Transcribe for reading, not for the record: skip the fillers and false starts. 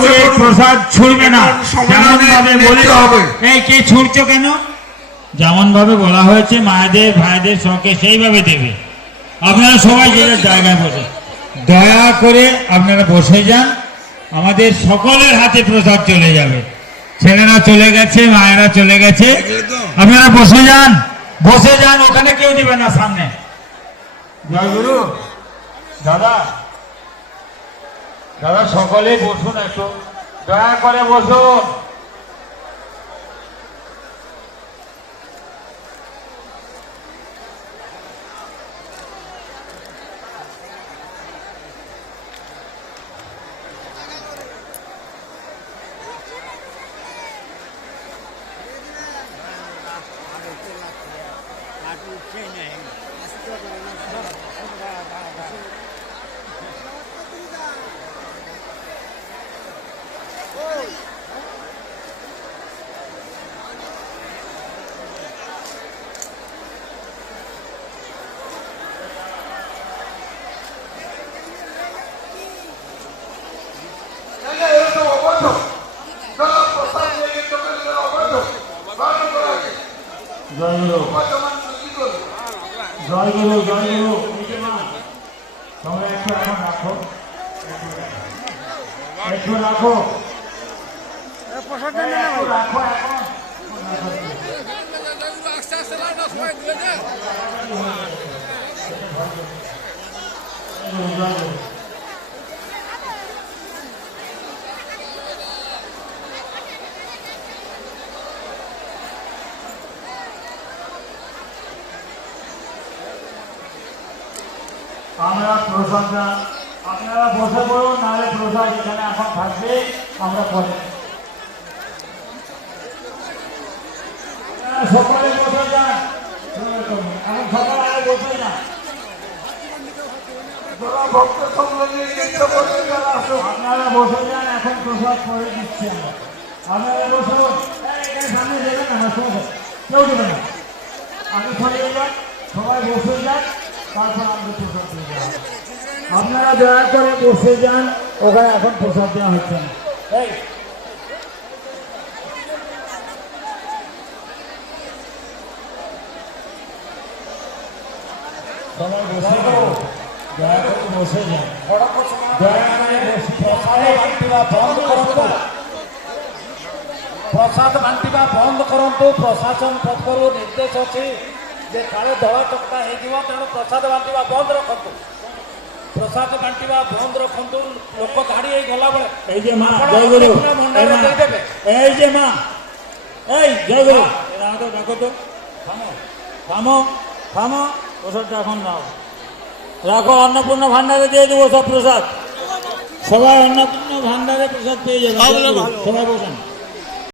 করে প্রসাদ ছুঁড়বে না, যেমন ভাবে বলে হবে। এই কে ছুঁড়ছো কেন? যেমন ভাবে বলা হয়েছে মায়েদের ভাইদের সঙ্গে সেইভাবে দেবে। আপনারা সবাই যে যার জায়গায় বসে, দয়া করে আপনারা বসে যান। আমাদের সকলের হাতে প্রসাদ চলে যাবে। ছেলেরা চলে গেছে, মায়েরা চলে গেছে, আপনারা বসে যান, বসে যান। ওখানে কেউ দিবে না, সামনে। জয় গুরু। দাদা দাদা সকলে বসুন, একটু দয়া করে বসুন। জয় গুরু, জয় গুরু, জয় গুরু। তোমরা একটু এখন রাখো, একটু রাখো, রাখো এখন। আমরা প্রসাদটা, আপনারা বসে পড়ুন, নাহলে প্রসাদ এখানে এখন থাকবে, আমরা পরে সকলে বসে যান। এখন সকলে আগে বসে যান। আপনারা বসে যান, এখন প্রসাদ করে দিচ্ছি আমরা। আপনারা বসুন, এখানে সামনে দেবেন না, কেউ দেবে না। আপনি সরিয়ে যান, সবাই বসে যান, তারপর আমাদের প্রসাদ দিয়ে দেওয়া হবে। আপনারা দয়া করে বসে যান, ওখানে এখন প্রসাদ দেওয়া হচ্ছে না। এই সবাই বসে যান, দয়া করে বসে যান, দয়া করে প্রসাদ বাଣ୍ଟିବା ବନ୍ଦ କରନ୍ତୁ। ପ୍ରଶାସନ ପକ୍ଷରୁ ନିର୍ଦ୍ଦେଶ ଅଛି ଯେ କାଳେ ଦଳ ଚକଟା ହେଇଯିବ, ତେଣୁ ପ୍ରସାଦ ବାଣ୍ଟିବା ବନ୍ଦ ରଖନ୍ତୁ। ପ୍ରସାଦ ବାଣ୍ଟିବା ବନ୍ଦ ରଖନ୍ତୁ। ଲୋକ ଧାଡ଼ି ହେଇ ଗଲାବେଳେ এই যে মা, জয় গুরু, ମଣ୍ଡଳରେ ଦେଇଦେବେ। এই যে মা, এই জয় গুরু, রাখো রাখো তো, থামো থামো থামো, প্রসাদটা এখন নাও, রাখো। অন্নপূর্ণা ভান্ডারে দিয়ে দেবো সব প্রসাদ, সবাই অন্নপূর্ণা ভান্ডারে প্রসাদ পেয়ে যাবে। সবাই বসেন।